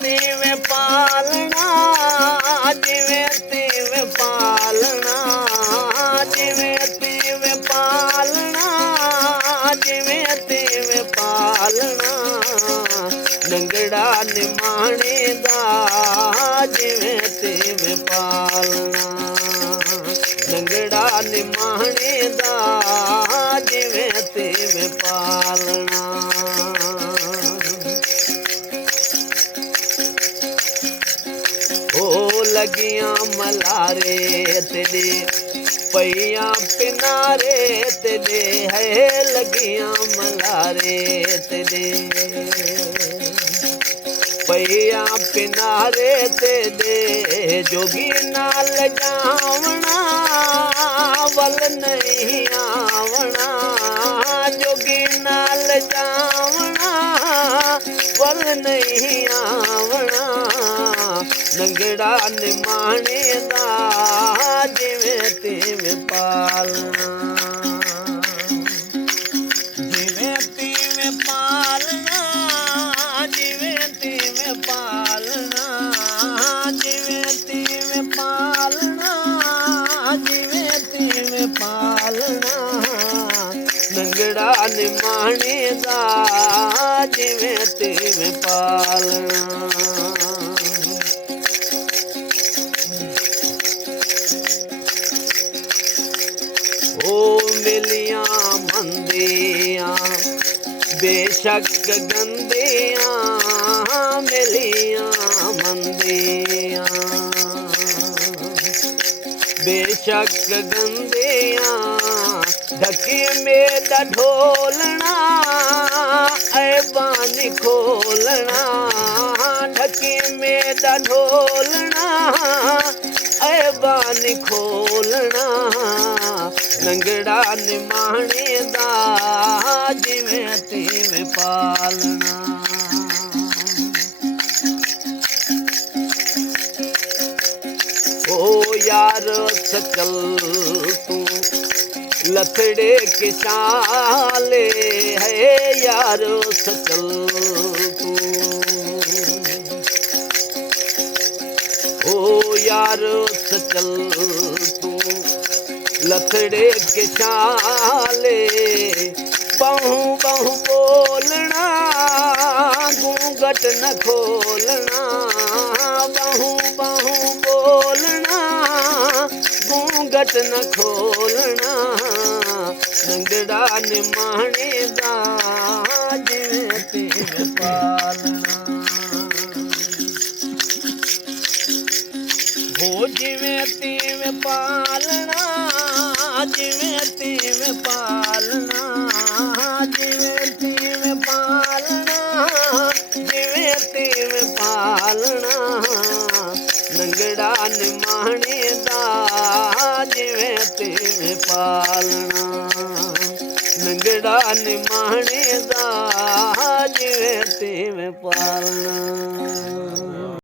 ਤਿਵੇਂ ਪਾਲਣਾ ਜਿਵੇਂ ਤਿਵੇਂ ਪਾਲਣਾ ਜਿਵੇਂ ਤਿਵੇਂ ਪਾਲਣਾ ਜਿਵੇਂ ਤਿਵੇਂ ਪਾਲਣਾ ਲੰਗੜਾ ਨਿਮਾਣੇ ਦਾ ਜਿਵੇਂ ਤਿਵੇਂ ਪਾਲਣਾ ਲੰਗੜਾ ਨਿਮਾਣੇ ਦਾ ਜਿਵੇਂ ਤਿਵੇਂ ਪਾਲਣਾ लगियां मलारे तेरे पैया पिनारे तेरे है लगियां मलारे तेरे पैया पिनारे तेरे जोगी नाल जावना वल नहीं आवना जोगी नाल जावना वल नहीं आवना लंगड़ा निमाणे दा जिवें तिवें पालना जिवें तिवें पालना जिवें तिवें पालना जिवें तिवें पालना जिवें तिवें पालना लंगड़ा निमाणे दा जिवें तिवें पालना मिलियां मंदियां बेशक गंदियां मिलियां मंदियां बेशक गंदियां ढके मेरा ढोलना ऐबानी खोलना ढके मेरा ढोलना ऐबानी खोलना लंगड़ा निमाणे दा जिवें तिवें पालना ओ यार सकल तू लथड़े किसाले है यार सकल तू ओ यार सकल तू लथड़े के छाले बहु बहु बोलना घूंघट न खोलना बहु बहु बोलना घूंघट न खोलना लंगड़ा निमाणे दा जिवें तिवें पालना हो जिवें तिवें पालना जिवें तिवें पालना जिवें तिवें पालना जिवें तिवें पालना लंगड़ा निमाणे दा जिवें तिवें पालना लंगड़ा निमाणे दा जिवें तिवें पालना।